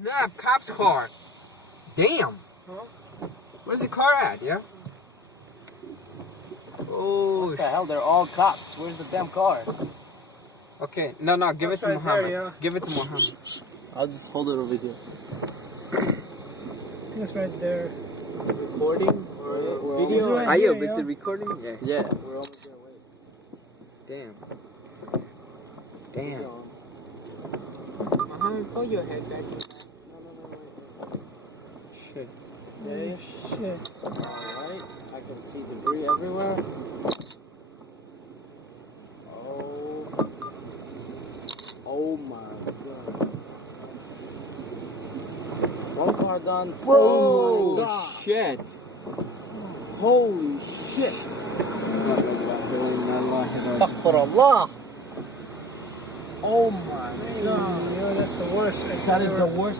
Snap, cop's car. Damn. Huh? Where's the car at, yeah? Oh, What the hell? They're all cops. Where's the damn car? okay. No, give it That's to right Muhammad. there, yeah. Give it to Muhammad. I'll just hold it over here. It's right there. Recording or It's video? right Are you here, busy yeah. recording? Yeah. Yeah, we're almost there. Wait. Damn. Damn. Muhammad, pull your head back. No, Shit. Okay. Shit. Alright. I can see debris everywhere. Oh my god. One car gone. Oh my god. Shit. Holy shit. Astaghfirullah. Oh my god. Yeah, that's the worst. That is the worst